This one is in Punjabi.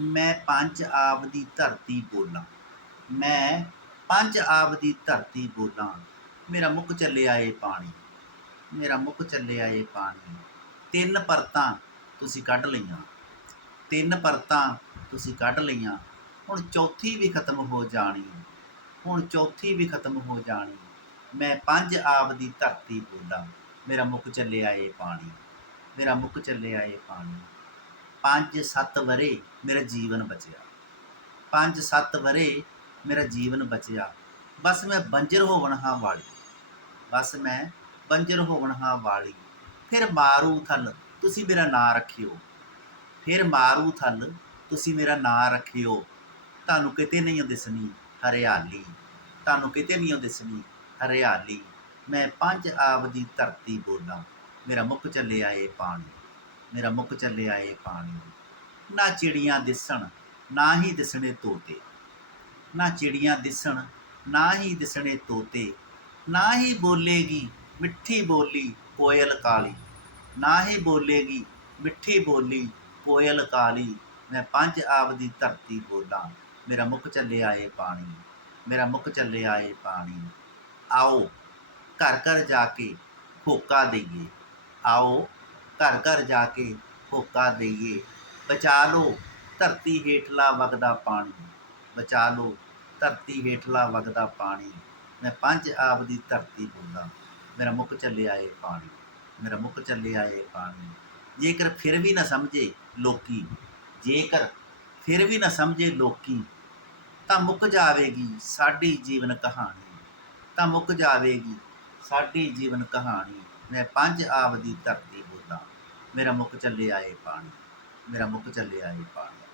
ਮੈਂ ਪੰਜ ਆਬ ਦੀ ਧਰਤੀ ਬੋਲਾਂ। ਮੈਂ ਪੰਜ ਆਬ ਦੀ ਧਰਤੀ ਬੋਲਾਂ। ਮੇਰਾ ਮੁੱਕ ਚੱਲਿਆ ਏ ਪਾਣੀ। ਮੇਰਾ ਮੁੱਕ ਚੱਲਿਆ ਏ ਪਾਣੀ। ਤਿੰਨ ਪਰਤਾਂ ਤੁਸੀਂ ਕੱਢ ਲਈਆਂ। ਤਿੰਨ ਪਰਤਾਂ ਤੁਸੀਂ ਕੱਢ ਲਈਆਂ। ਹੁਣ ਚੌਥੀ ਵੀ ਖਤਮ ਹੋ ਜਾਣੀ। ਹੁਣ ਚੌਥੀ ਵੀ ਖਤਮ ਹੋ ਜਾਣੀ। ਮੈਂ ਪੰਜ ਆਬ ਦੀ ਧਰਤੀ ਬੋਲਾਂ। ਮੇਰਾ ਮੁੱਕ ਚੱਲਿਆ ਏ ਪਾਣੀ। ਮੇਰਾ ਮੁੱਕ ਚੱਲਿਆ ਏ ਪਾਣੀ। ਪੰਜ ਸੱਤ ਵਰੇ ਮੇਰਾ ਜੀਵਨ ਬਚਿਆ। ਪੰਜ ਸੱਤ ਵਰੇ ਮੇਰਾ ਜੀਵਨ ਬਚਿਆ। ਬਸ ਮੈਂ ਬੰਜਰ ਹੋਵਣ ਹਾਂ ਵਾਲੀ। ਬਸ ਮੈਂ ਬੰਜਰ ਹੋਵਣ ਹਾਂ ਵਾਲੀ। ਫਿਰ ਮਾਰੂ ਥਲ, ਤੁਸੀਂ ਮੇਰਾ ਨਾਂ ਰੱਖਿਓ। ਫਿਰ ਮਾਰੂ ਥਲ, ਤੁਸੀਂ ਮੇਰਾ ਨਾਂ ਰੱਖਿਓ। ਤੁਹਾਨੂੰ ਕਿਤੇ ਨਹੀਂ ਦਿਸਣੀ ਹਰਿਆਲੀ। ਤੁਹਾਨੂੰ ਕਿਤੇ ਨਹੀਂ ਦਿਸਣੀ ਹਰਿਆਲੀ। ਮੈਂ ਪੰਜ ਆਬ ਦੀ ਧਰਤੀ ਬੋਲਾਂ। ਮੇਰਾ ਮੁੱਕ ਚੱਲਿਆ ਏ ਪਾਣੀ। ਮੇਰਾ ਮੁੱਕ ਚੱਲਿਆ ਏ ਪਾਣੀ ਨਾ। ਚਿੜੀਆਂ ਦਿਸਣ, ਨਾ ਹੀ ਦਿਸਣੇ ਤੋਤੇ। ਨਾ ਚਿੜੀਆਂ ਦਿਸਣ, ਨਾ ਹੀ ਦਿਸਣੇ ਤੋਤੇ। ਨਾ ਹੀ ਬੋਲੇਗੀ ਮਿੱਠੀ ਬੋਲੀ ਕੋਇਲ ਕਾਲੀ। ਨਾ ਹੀ ਬੋਲੇਗੀ ਮਿੱਠੀ ਬੋਲੀ ਕੋਇਲ ਕਾਲੀ। ਮੈਂ ਪੰਜ ਆਪ ਦੀ ਧਰਤੀ ਬੋਲਾਂ, ਮੇਰਾ ਮੁੱਕ ਚੱਲਿਆ ਆਏ ਪਾਣੀ ਮੇਰਾ ਮੁੱਕ ਚੱਲਿਆ ਆਏ ਪਾਣੀ ਆਓ, ਘਰ ਘਰ ਜਾ ਕੇ ਖੋਕਾ ਦਈਏ। ਆਓ ਘਰ ਘਰ ਜਾ ਕੇ ਹੋਕਾ ਦਈਏ। ਬਚਾ ਲਓ, ਧਰਤੀ ਹੇਠਲਾ ਵਗਦਾ ਪਾਣੀ। ਬਚਾ ਲਓ, ਧਰਤੀ ਹੇਠਲਾ ਵਗਦਾ ਪਾਣੀ। ਮੈਂ ਪੰਜ ਆਬ ਦੀ ਧਰਤੀ ਬੋਲਾਂ। ਮੇਰਾ ਮੁੱਕ ਚੱਲਿਆ ਏ ਪਾਣੀ। ਮੇਰਾ ਮੁੱਕ ਚੱਲਿਆ ਏ ਪਾਣੀ। ਜੇਕਰ ਫਿਰ ਵੀ ਨਾ ਸਮਝੇ ਲੋਕੀ, ਜੇਕਰ ਫਿਰ ਵੀ ਨਾ ਸਮਝੇ ਲੋਕੀ, ਤਾਂ ਮੁੱਕ ਜਾਵੇਗੀ ਸਾਡੀ ਜੀਵਨ ਕਹਾਣੀ। ਤਾਂ ਮੁੱਕ ਜਾਵੇਗੀ ਸਾਡੀ ਜੀਵਨ ਕਹਾਣੀ। ਮੈਂ ਪੰਜ ਆਬ ਦੀ ਧਰਤੀ ਮੇਰਾ ਮੁੱਖ ਚੱਲਿਆ ਆਏ ਪਾਣੀ ਮੇਰਾ ਮੁੱਕ ਚੱਲੇ ਆਏ ਪਾਣੀ।